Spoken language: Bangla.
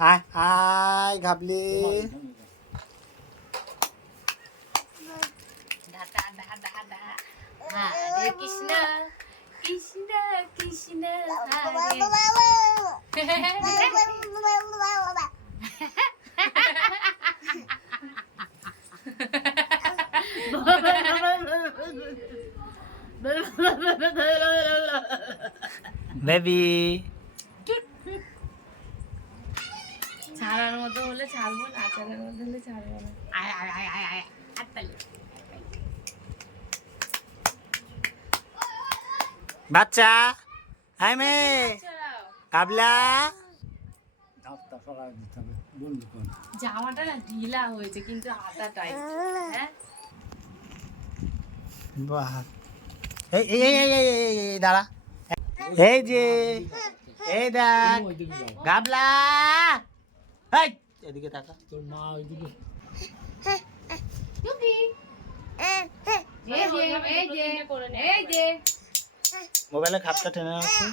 Hi, hi, Gabli. Baby. ছাড়ার মতো হলে ছাড়বো না ছাড়ার মতো হলে ছাড়বো না। আয় আয় আয় আয় আয় হাততালি বাচ্চা হাই চড়াও। কাবলা। জামাটা না ঢিলা হয়েছে কিন্তু হাতা টাইট হ্যাঁ? বাহ। এই এই এই এই, এই, এই, এই, দাঁড়া। এই যে এই দেখ গাবলা এই এদিকে তাকা। টুকি। এই যে এই যে এই যে। মোবাইলে খাপটা টেনে রাখো